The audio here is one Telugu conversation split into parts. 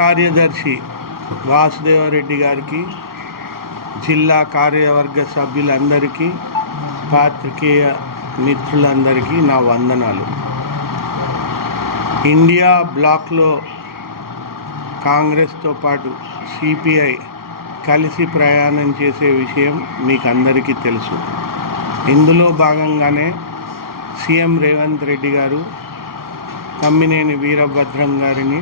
కార్యదర్శి వాసుదేవరెడ్డి గారికి జిల్లా కార్యవర్గ సభ్యులందరికీ పాత్రికేయ మిత్రులందరికీ నా వందనాలు. ఇండియా బ్లాక్లో కాంగ్రెస్తో పాటు సిపిఐ కలిసి ప్రయాణం చేసే విషయం మీకు అందరికీ తెలుసు. ఇందులో భాగంగానే సీఎం రేవంత్ రెడ్డి గారు తమ్మినేని వీరభద్రం గారిని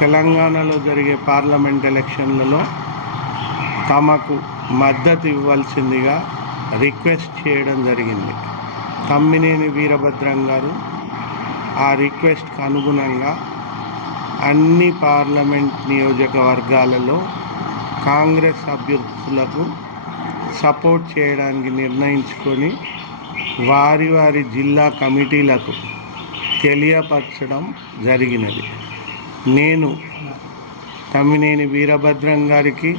తెలంగాణలో జరిగే పార్లమెంట్ ఎలక్షన్లలో తమకు మద్దతు ఇవ్వాల్సిందిగా రిక్వెస్ట్ చేయడం జరిగింది. తమ్మినేని వీరభద్రం గారు ఆ రిక్వెస్ట్కి అనుగుణంగా అన్ని పార్లమెంట్ నియోజకవర్గాలలో కాంగ్రెస్ అభ్యర్థులకు సపోర్ట్ చేయడానికి నిర్ణయించుకొని వారి వారి జిల్లా కమిటీలకు తెలియపరచడం జరిగినది. నేను తమ్మినేని వీరభద్రం గారికి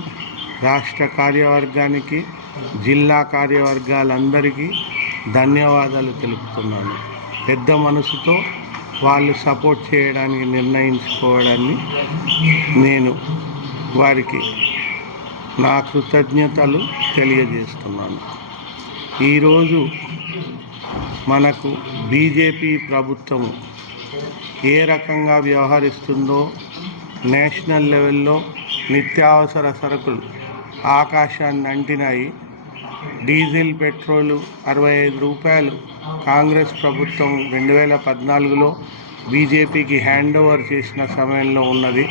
రాష్ట్ర కార్యవర్గానికి జిల్లా కార్యవర్గాలందరికీ ధన్యవాదాలు తెలుపుతున్నాను. పెద్ద మనసుతో వాళ్ళు సపోర్ట్ చేయడానికి నిర్ణయించుకోవడాన్ని నేను వారికి నా కృతజ్ఞతలు తెలియజేస్తున్నాను. ఈరోజు మనకు బీజేపీ ప్రభుత్వం ఏ రకంగా వ్యవహరిస్తుందో నేషనల్ లెవెల్లో నిత్యావసర సరుకులు ఆకాశాన్ని అంటినాయి. డీజిల్ పెట్రోలు అరవై ఐదు రూపాయలు. కాంగ్రెస్ ప్రభుత్వం రెండు వేల పద్నాలుగులో బీజేపీకి హ్యాండ్ ఓవర్ చేసిన సమయంలో ఉన్నది.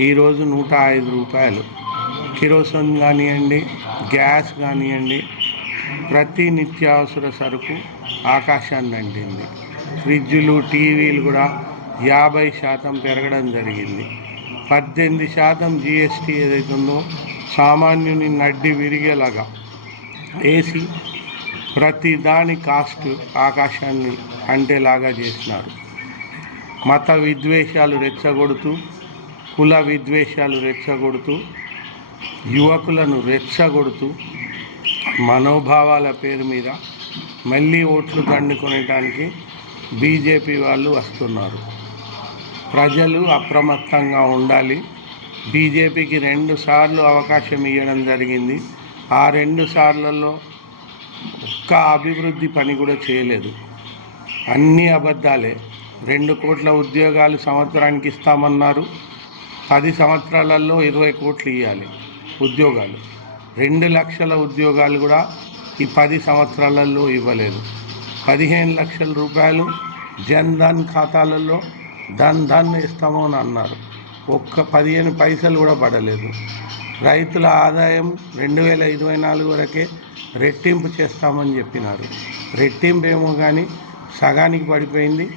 ఈరోజు నూట ఐదు రూపాయలు. కిరోసిన్ కానివ్వండి గ్యాస్ కానివ్వండి ప్రతి నిత్యావసర సరుకు ఆకాశాన్ని అంటింది. ఫ్రిడ్జులు టీవీలు కూడా యాభై శాతం పెరగడం జరిగింది. పద్దెనిమిది శాతం జిఎస్టీ ఏదైతే ఉందో సామాన్యుని నడ్డి విరిగేలాగా వేసి ప్రతి దాని కాస్ట్ ఆకాశాన్ని అంటేలాగా చేసినారు. మత విద్వేషాలు రెచ్చగొడుతూ కుల విద్వేషాలు రెచ్చగొడుతూ యువకులను రెచ్చగొడుతూ మనోభావాల పేరు మీద మళ్ళీ ఓట్లు దండుకునేటానికి బీజేపీ వాళ్ళు వస్తున్నారు. ప్రజలు అప్రమత్తంగా ఉండాలి. బీజేపీకి రెండు సార్లు అవకాశం ఇవ్వడం జరిగింది. ఆ రెండు సార్లలో ఒక్క అభివృద్ధి పని కూడా చేయలేదు. అన్నీ అబద్ధాలే. రెండు కోట్ల ఉద్యోగాలు సంవత్సరానికి ఇస్తామన్నారు. పది సంవత్సరాలలో ఇరవై కోట్లు ఇవ్వాలి ఉద్యోగాలు. రెండు లక్షల ఉద్యోగాలు కూడా ఈ పది సంవత్సరాలలో ఇవ్వలేదు. పదిహేను లక్షల రూపాయలు జన్ ధన్ ఖాతాలలో దాన్ని దాన్ని ఇస్తాము అని అన్నారు. ఒక్క పదిహేను పైసలు కూడా పడలేదు. రైతుల ఆదాయం రెండు వేల ఇరవై నాలుగు వరకే రెట్టింపు చేస్తామని చెప్పినారు. రెట్టింపు ఏమో కానీ సగానికి పడిపోయింది.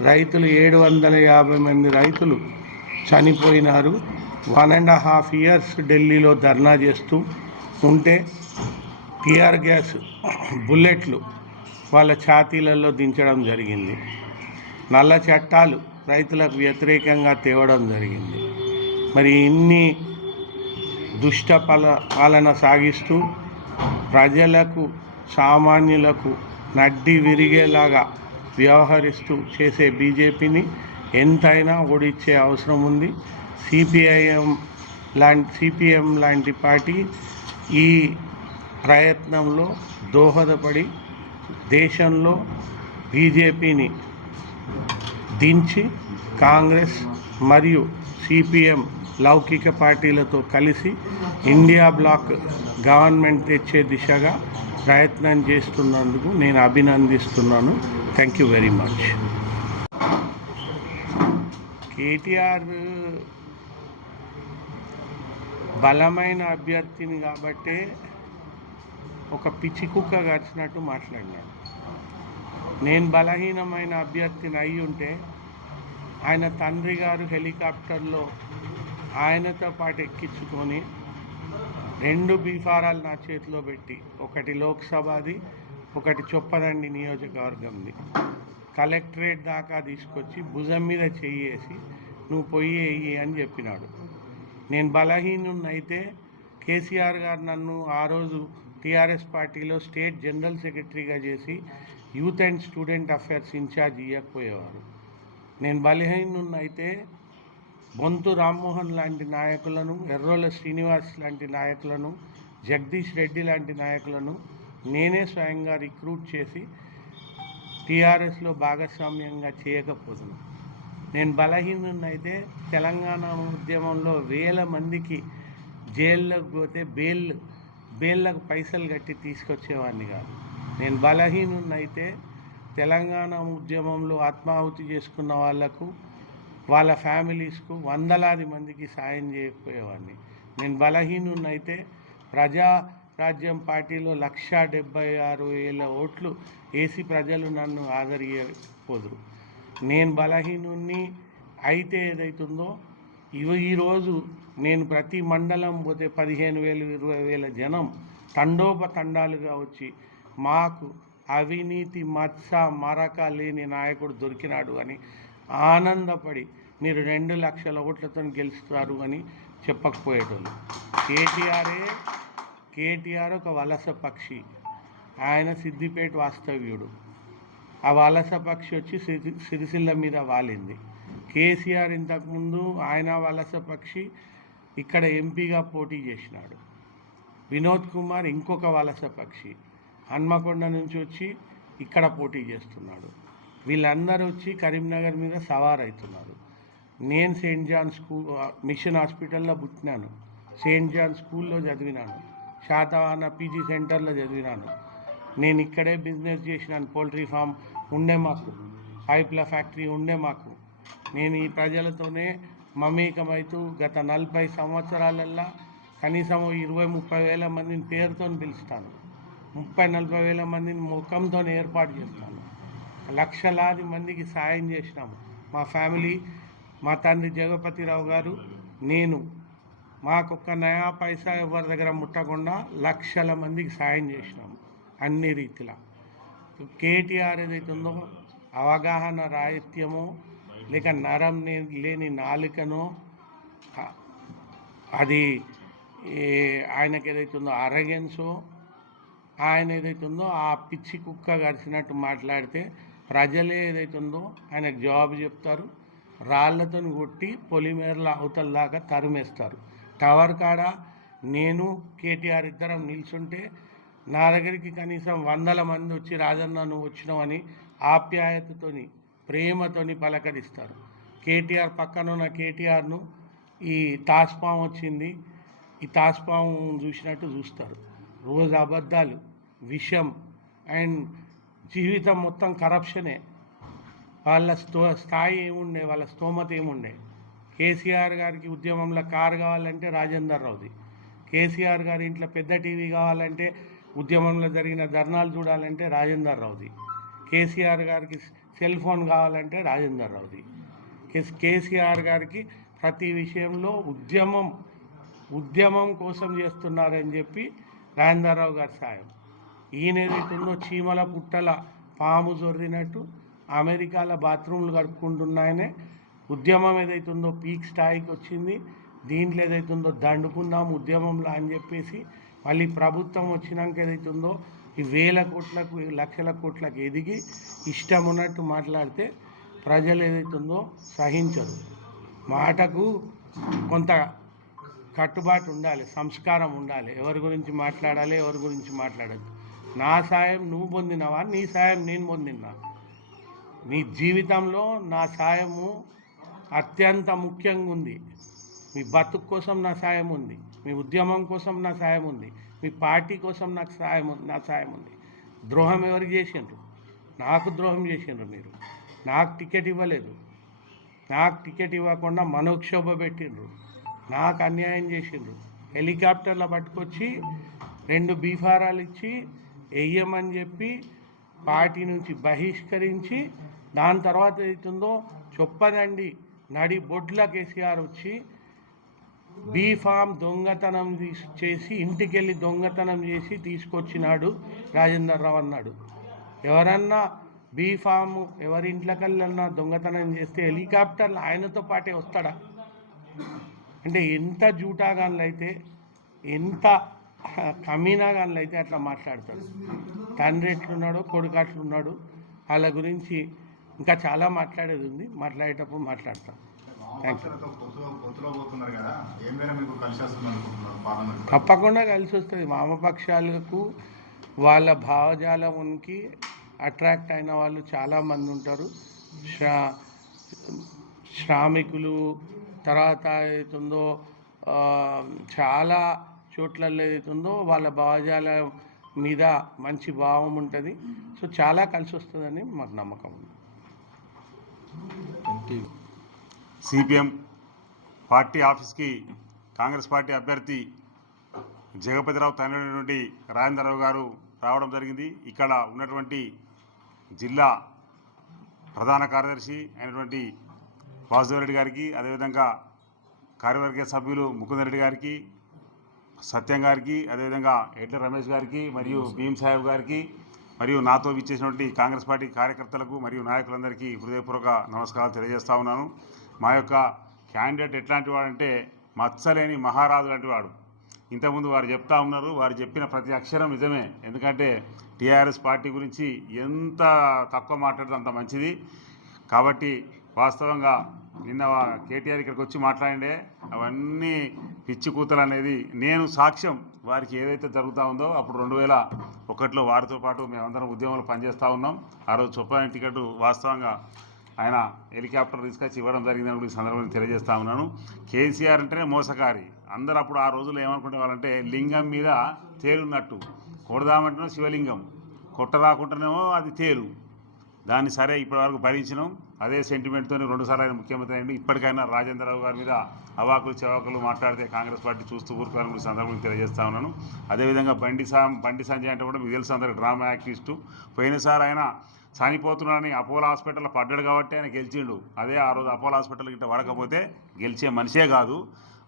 రైతులు ఏడు వందల యాభై మంది రైతులు చనిపోయినారు. వన్ అండ్ హాఫ్ ఇయర్స్ ఢిల్లీలో ధర్నా చేస్తూ ఉంటే టీఆర్ గ్యాస్ బుల్లెట్లు వాళ్ళ ఛాతీలలో దించడం జరిగింది. నల్ల చట్టాలు రైతులకు వ్యతిరేకంగా తేవడం జరిగింది. మరి ఇన్ని దుష్ట పాల పాలన సాగిస్తూ ప్రజలకు సామాన్యులకు నడ్డి విరిగేలాగా వ్యవహరిస్తూ చేసే బీజేపీని ఎంతైనా ఓడించే అవసరం ఉంది. సిపిఐఎం లాంటి సిపిఎం లాంటి పార్టీ ఈ ప్రయత్నంలో దోహదపడి దేశంలో బీజేపీని దించి కాంగ్రెస్ మరియు సిపిఎం లౌకిక పార్టీలతో కలిసి ఇండియా బ్లాక్ గవర్నమెంట్ తెచ్చే దిశగా ప్రయత్నం చేస్తున్నందుకు నేను అభినందిస్తున్నాను. Thank you very much KTR బలమైన అభ్యర్థిని కాబట్టే ఒక పిచ్చి కుక్క గడిచినట్టు మాట్లాడినాడు. నేను బలహీనమైన అభ్యర్థిని అయి ఉంటే ఆయన తండ్రి గారు హెలికాప్టర్లో ఆయనతో పాటు ఎక్కించుకొని రెండు బీఫారాలు నా చేతిలో పెట్టి ఒకటి లోక్సభది ఒకటి చొప్పదండి నియోజకవర్గంది. కలెక్టరేట్ దాకా తీసుకొచ్చి భుజం మీద చెయ్యేసి నువ్వు పొయ్యి వెయ్యి అని చెప్పినాడు. నేను బలహీనున్నైతే కేసీఆర్ గారు నన్ను ఆ రోజు టీఆర్ఎస్ పార్టీలో స్టేట్ జనరల్ సెక్రటరీగా చేసి youth and student affairs incharge ఇవ్వకపోయేవారు నేను బలహీనున్నైతే బొంతు రామ్మోహన్ లాంటి నాయకులను ఎర్రోల శ్రీనివాస్ లాంటి నాయకులను జగదీష్ రెడ్డి లాంటి నాయకులను నేనే స్వయంగా రిక్రూట్ చేసి టీఆర్ఎస్లో భాగస్వామ్యంగా చేయకపోదును. నేను బలహీనున్నైతే తెలంగాణ ఉద్యమంలో వేల మందికి జైల్లోకి పోతే బెయిల్ బెయిల్లకు పైసలు కట్టి తీసుకొచ్చేవాడిని కాదు. నేను బలహీనున్నైతే తెలంగాణ ఉద్యమంలో ఆత్మాహుతి చేసుకున్న వాళ్ళకు వాళ్ళ ఫ్యామిలీస్కు వందలాది మందికి సాయం చేయకపోయేవాడిని. నేను బలహీనున్నైతే ప్రజా రాజ్యం పార్టీలో లక్ష డెబ్బై ఆరు వేల ఓట్లు వేసి ప్రజలు నన్ను ఆదరియపోదురు నేను బలహీనుణ్ణి అయితే ఏదైతుందో ఇవి ఈరోజు నేను ప్రతి మండలం పోతే పదిహేను వేలు ఇరవై వేల జనం తండోపతండాలుగా వచ్చి మాకు అవినీతి మచ్చ మరక లేని నాయకుడు దొరికినాడు అని ఆనందపడి మీరు రెండు లక్షల ఓట్లతో గెలుస్తారు అని చెప్పకపోయేటోళ్ళు. కేటీఆరే కేటీఆర్ ఒక వలస పక్షి. ఆయన సిద్దిపేట వాస్తవ్యుడు. ఆ వలస పక్షి వచ్చి సిరి సిరిసిల్ల మీద వాలింది. కేసీఆర్ ఇంతకుముందు ఆయన వలస పక్షి ఇక్కడ ఎంపీగా పోటీ చేసినాడు. వినోద్ కుమార్ ఇంకొక వలస పక్షి. హన్మకొండ నుంచి వచ్చి ఇక్కడ పోటీ చేస్తున్నాడు. వీళ్ళందరూ వచ్చి కరీంనగర్ మీద సవార్ అవుతున్నారు నేను సెయింట్ జాన్ స్కూల్ మిషన్ హాస్పిటల్లో పుట్టినాను. సెయింట్ జాన్ స్కూల్లో చదివినాను. శాతవాహన పీజీ సెంటర్లో చదివినాను. నేను ఇక్కడే బిజినెస్ చేసినాను. పౌల్ట్రీ ఫామ్ ఉండే మాకు. పైప్ల ఫ్యాక్టరీ ఉండే మాకు. నేను ఈ ప్రజలతోనే మమేకమవుతూ గత నలభై సంవత్సరాలల్లా కనీసం ఇరవై ముప్పై వేల మందిని పేరుతో పిలుస్తాను. ముప్పై నలభై వేల మందిని ముఖంతో ఏర్పాటు చేస్తాను లక్షలాది మందికి సాయం చేసినాము. మా ఫ్యామిలీ మా తండ్రి జగపతిరావు గారు నేను. మాకొక్క నయా పైసా ఎవరి దగ్గర ముట్టకుండా లక్షల మందికి సాయం చేసినాము అన్ని రీతిలా. కేటీఆర్ ఏదైతే ఉందో అవగాహన రాహిత్యమో లేక నరం లేని నాలుకనో అది ఆయనకి ఏదైతే ఉందో అరగెన్సో ఆయన ఏదైతే ఉందో ఆ పిచ్చి కుక్క గడిచినట్టు మాట్లాడితే ప్రజలే ఏదైతే ఉందో ఆయనకు జవాబు చెప్తారు. రాళ్ళతో కొట్టి పొలిమేరల అవతల దాకా తరిమేస్తారు. టవర్ కాడ నేను కేటీఆర్ ఇద్దరం నిల్చుంటే నా దగ్గరికి కనీసం వందల మంది వచ్చి రాజన్న నువ్వు వచ్చినావని ఆప్యాయతతోని ప్రేమతోని పలకరిస్తారు. కేటీఆర్ పక్కన ఉన్న కేటీఆర్ను ఈ తాస్పాం వచ్చింది. ఈ తాస్పాం చూసినట్టు చూస్తారు. రోజు అబద్ధాలు. విషం అండ్ జీవితం మొత్తం కరప్షనే. వాళ్ళ స్థో స్థాయి ఏముండే వాళ్ళ స్తోమత ఏముండే? కేసీఆర్ గారికి ఉద్యమంలో కారు కావాలంటే రాజేందర్ రావుది. కేసీఆర్ గారి ఇంట్లో పెద్ద టీవీ కావాలంటే ఉద్యమంలో జరిగిన ధర్నాలు చూడాలంటే రాజేందర్ రావుది. కేసీఆర్ గారికి సెల్ ఫోన్ కావాలంటే రాజేందర్ రావుది. కేసీఆర్ గారికి ప్రతి విషయంలో ఉద్యమం ఉద్యమం కోసం చేస్తున్నారని చెప్పి రాజేందర్ రావు గారి సాయం. ఈయన ఏదైతుందో చీమల పుట్టల పాము జొర్రినట్టు అమెరికాల బాత్రూమ్లు కడుక్కుంటున్నాయనే ఉద్యమం ఏదైతుందో పీక్ స్థాయికి వచ్చింది దీంట్లో ఏదైతుందో దండుకుందాం ఉద్యమంలో అని చెప్పేసి మళ్ళీ ప్రభుత్వం వచ్చినాక ఏదైతుందో ఈ వేల కోట్లకు లక్షల కోట్లకు ఎదిగి ఇష్టం ఉన్నట్టు మాట్లాడితే ప్రజలు ఏదైతుందో సహించరు. మాటకు కొంత కట్టుబాటు ఉండాలి సంస్కారం ఉండాలి. ఎవరి గురించి మాట్లాడాలి ఎవరి గురించి మాట్లాడద్దు. నా సాయం నువ్వు పొందినవా? నీ సాయం నేను పొందినా? నీ జీవితంలో నా సాయము అత్యంత ముఖ్యంగా ఉంది. మీ బతుకు కోసం నా సాయం ఉంది. మీ ఉద్యమం కోసం నా సాయం ఉంది. మీ పార్టీ కోసం నాకు సాయం నా సాయం ఉంది. ద్రోహం ఎవరికి చేసిండ్రు? నాకు ద్రోహం చేసిండ్రు మీరు. నాకు టికెట్ ఇవ్వలేదు. నాకు టికెట్ ఇవ్వకుండా మనోక్షోభ పెట్టిండ్రు. నాకు అన్యాయం చేసిండ్రు. హెలికాప్టర్లో పట్టుకొచ్చి రెండు బీఫారాలు ఇచ్చి వేయమని చెప్పి పార్టీ నుంచి బహిష్కరించి దాని తర్వాత ఏదైతుందో చొప్పదండి. నడి బొడ్ల కేసీఆర్ వచ్చి బీఫామ్ దొంగతనం చేసి ఇంటికెళ్ళి దొంగతనం చేసి తీసుకొచ్చినాడు రాజేందర్ రావు అన్నాడు. ఎవరన్నా బీఫామ్ ఎవరి ఇంట్లోకల్లన్నా దొంగతనం చేస్తే హెలికాప్టర్లు ఆయనతో పాటే వస్తాడా? అంటే ఎంత జూటాగాన్లు అయితే ఎంత కమీనాగాన్లు అయితే అట్లా మాట్లాడతాడు తండ్రి ఎట్లున్నాడో కొడుకు అట్లున్నాడు వాళ్ళ గురించి ఇంకా చాలా మాట్లాడేది ఉంది. మాట్లాడేటప్పుడు మాట్లాడతాం. తప్పకుండా కలిసి వస్తుంది. వామపక్షాలకు వాళ్ళ భావజాలంకి అట్రాక్ట్ అయిన వాళ్ళు చాలామంది ఉంటారు. శ్రా శ్రామికులు తర్వాత ఏదైతుందో చాలా చోట్లలో ఏదైతుందో వాళ్ళ భావజాల మీద మంచి భావం ఉంటుంది. సో చాలా కలిసి వస్తుందని మాకు నమ్మకం ఉంది. సిపిఎం పార్టీ ఆఫీస్కి కాంగ్రెస్ పార్టీ అభ్యర్థి జగపతిరావు తండ్రి నుండి రాజేంద్రరావు గారు రావడం జరిగింది. ఇక్కడ ఉన్నటువంటి జిల్లా ప్రధాన కార్యదర్శి అయినటువంటి వాసుదేవరెడ్డి గారికి అదేవిధంగా కార్యవర్గ సభ్యులు ముకుందరెడ్డి గారికి సత్యం గారికి అదేవిధంగా ఎడ్ల రమేష్ గారికి మరియు భీమ్ సాహెబ్ గారికి మరియు నాతో విచ్చేసినటువంటి కాంగ్రెస్ పార్టీ కార్యకర్తలకు మరియు నాయకులందరికీ హృదయపూర్వక నమస్కారాలు తెలియజేస్తా ఉన్నాను. మా యొక్క క్యాండిడేట్ ఎట్లాంటి వాడంటే మచ్చలేని మహారాజు లాంటి వాడు. ఇంతకుముందు వారు చెప్తా ఉన్నారు వారు చెప్పిన ప్రతి అక్షరం నిజమే. ఎందుకంటే టీఆర్ఎస్ పార్టీ గురించి ఎంత తక్కువ మాట్లాడితే అంత మంచిది. కాబట్టి వాస్తవంగా నిన్న కేటీఆర్ ఇక్కడికి వచ్చి మాట్లాడిండే అవన్నీ పిచ్చి కూతలు అనేది నేను సాక్ష్యం. వారికి ఏదైతే జరుగుతూ ఉందో అప్పుడు రెండు వేల ఒకటిలో వారితో పాటు మేమందరం ఉద్యమంలో పనిచేస్తూ ఉన్నాం. ఆ రోజు చొప్పాని టికెట్ వాస్తవంగా ఆయన హెలికాప్టర్ తీసుకొచ్చి ఇవ్వడం జరిగిందని కూడా ఈ సందర్భంగా తెలియజేస్తా ఉన్నాను. కేసీఆర్ అంటేనే మోసకారి. అందరూ అప్పుడు ఆ రోజుల్లో ఏమనుకునే వాళ్ళంటే లింగం మీద తేలున్నట్టు. కొడదామంటేనో శివలింగం. కొట్టరాకుంటేనేమో అది తేలు. దాన్ని సరే ఇప్పటివరకు భరించినాం. అదే సెంటిమెంట్తో రెండుసార్లు ఆయన ముఖ్యమంత్రి అయింది ఇప్పటికైనా రాజేంద్రరావు గారి మీద అవాకులు చవాకులు మాట్లాడితే కాంగ్రెస్ పార్టీ చూస్తూ ఊరుకోవాలని ఈ సందర్భంగా తెలియజేస్తా ఉన్నాను. అదేవిధంగా బండి సా బండి సంజయ్ అంటే కూడా మీకు తెలుసు అందరికీ డ్రామా యాక్టివిస్టు. పోయినసారి ఆయన చనిపోతున్నాడని అపోలో హాస్పిటల్లో పడ్డాడు కాబట్టి ఆయన గెలిచిండు. అదే ఆ రోజు అపోలో హాస్పిటల్ గిట్ట పడకపోతే గెలిచే మనిషే కాదు.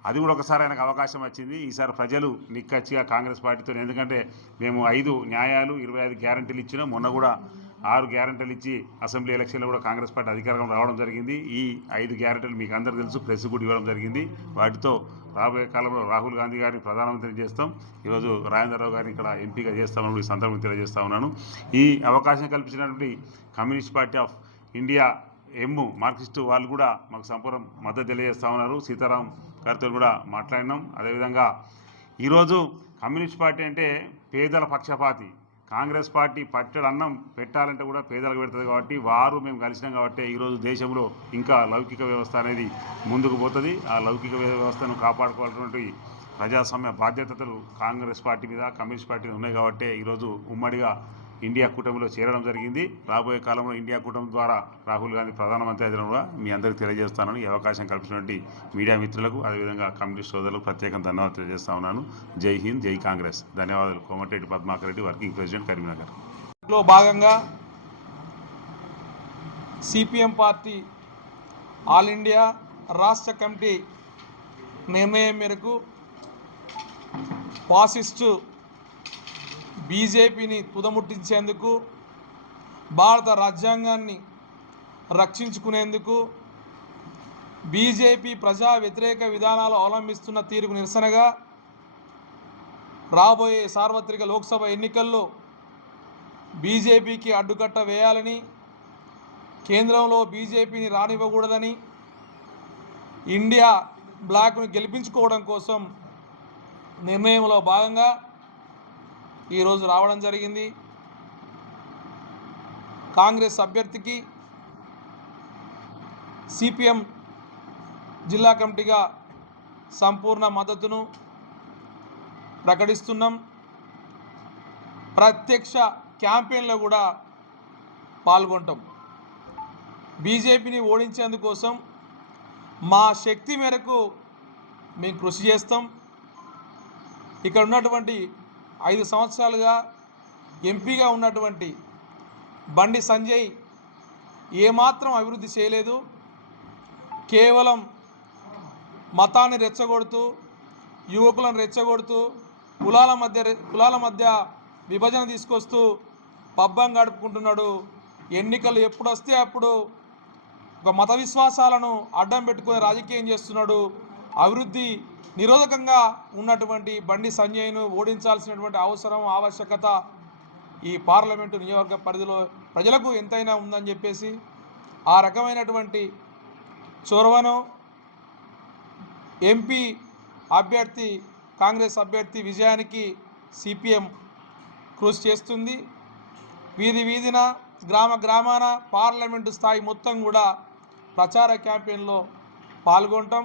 అది కూడా ఒకసారి ఆయనకు అవకాశం వచ్చింది. ఈసారి ప్రజలు నిక్కచ్చిగా కాంగ్రెస్ పార్టీతో ఎందుకంటే మేము ఐదు న్యాయాలు ఇరవై ఐదు గ్యారంటీలు ఇచ్చినాం. మొన్న కూడా ఆరు గ్యారంటీలు ఇచ్చి అసెంబ్లీ ఎలక్షన్లో కూడా కాంగ్రెస్ పార్టీ అధికారం రావడం జరిగింది. ఈ ఐదు గ్యారంటీలు మీకు అందరికీ తెలుసు ప్రెస్ కూడా ఇవ్వడం జరిగింది. వాటితో రాబోయే కాలంలో రాహుల్ గాంధీ గారిని ప్రధానమంత్రి చేస్తాం. ఈరోజు రాజేంద్రరావు గారిని ఇక్కడ ఎంపీగా చేస్తామని ఈ సందర్భంగా తెలియజేస్తా ఉన్నాను. ఈ అవకాశం కల్పించినటువంటి communist party of India M Marxist వాళ్ళు కూడా మాకు సంపూర్ణ మద్దతు తెలియజేస్తా ఉన్నారు. సీతారాం గారితో కూడా మాట్లాడినాం. అదేవిధంగా ఈరోజు కమ్యూనిస్ట్ పార్టీ అంటే పేదల పక్షపాతి. కాంగ్రెస్ పార్టీ పట్టెడు అన్నం పెట్టాలంటే కూడా పేదలకు పెడుతుంది కాబట్టి వారు మేము కలిసినాం కాబట్టి ఈరోజు దేశంలో ఇంకా లౌకిక వ్యవస్థ అనేది ముందుకు పోతుంది. ఆ లౌకిక వ్యవస్థను కాపాడుకోవాల్సినటువంటి ప్రజాస్వామ్య బాధ్యతలు కాంగ్రెస్ పార్టీ మీద కమ్యూనిస్ట్ పార్టీ ఉన్నాయి కాబట్టి ఈరోజు ఉమ్మడిగా ఇండియా కూటమిలో చేరడం జరిగింది. రాబోయే కాలంలో ఇండియా కూటమి ద్వారా రాహుల్ గాంధీ ప్రధానమంత్రి అయిన కూడా మీ అందరికీ తెలియజేస్తానని ఈ అవకాశం కల్పించినటువంటి మీడియా మిత్రులకు అదేవిధంగా కమ్యూనిస్ట్ సోదరులకు ప్రత్యేకంగా ధన్యవాదాలు తెలియజేస్తా ఉన్నాను. జై హింద్ జై కాంగ్రెస్. ధన్యవాదాలు. Komatireddy Padmakar Reddy working president Karimnagar. లో భాగంగా సిపిఎం పార్టీ ఆల్ ఇండియా రాష్ట్ర కమిటీ నిర్ణయం మేరకు ఫాసిస్టు బీజేపీని తుదముట్టించేందుకు భారత రాజ్యాంగాన్ని రక్షించుకునేందుకు బీజేపీ ప్రజా వ్యతిరేక విధానాలు అవలంబిస్తున్న తీరుకు నిరసనగా రాబోయే సార్వత్రిక లోక్సభ ఎన్నికల్లో బీజేపీకి అడ్డుకట్ట వేయాలని కేంద్రంలో బీజేపీని రానివ్వకూడదని ఇండియా బ్లాక్ను గెలిపించుకోవడం కోసం నిర్ణయంలో భాగంగా ఈరోజు రావడం జరిగింది. కాంగ్రెస్ అభ్యర్థికి సిపిఎం జిల్లా కమిటీగా సంపూర్ణ మద్దతును ప్రకటిస్తున్నాం. ప్రత్యక్ష క్యాంపెయిన్లో కూడా పాల్గొంటాం. బీజేపీని ఓడించేందుకోసం మా శక్తి మేరకు మేము కృషి చేస్తాం. ఇక్కడ ఉన్నటువంటి ఐదు సంవత్సరాలుగా ఎంపీగా ఉన్నటువంటి బండి సంజయ్ ఏమాత్రం అభివృద్ధి చేయలేదు. కేవలం మతాన్ని రెచ్చగొడుతూ యువకులను రెచ్చగొడుతూ కులాల మధ్య రె- కులాల మధ్య విభజన తీసుకొస్తూ పబ్బం గడుపుకుంటున్నాడు. ఎన్నికలు ఎప్పుడు వస్తే అప్పుడు ఒక మత విశ్వాసాలను అడ్డం పెట్టుకొని రాజకీయం చేస్తున్నాడు. అభివృద్ధి నిరోధకంగా ఉన్నటువంటి బండి సంజయ్ను ఓడించాల్సినటువంటి అవసరం ఆవశ్యకత ఈ పార్లమెంటు నియోజకవర్గ పరిధిలో ప్రజలకు ఎంతైనా ఉందని చెప్పేసి ఆ రకమైనటువంటి చొరవను ఎంపీ అభ్యర్థి కాంగ్రెస్ అభ్యర్థి విజయానికి సిపిఎం కృషి చేస్తుంది. వీధి వీధిన గ్రామ గ్రామాన పార్లమెంటు స్థాయి మొత్తం కూడా ప్రచార క్యాంపెయిన్లో పాల్గొంటాం.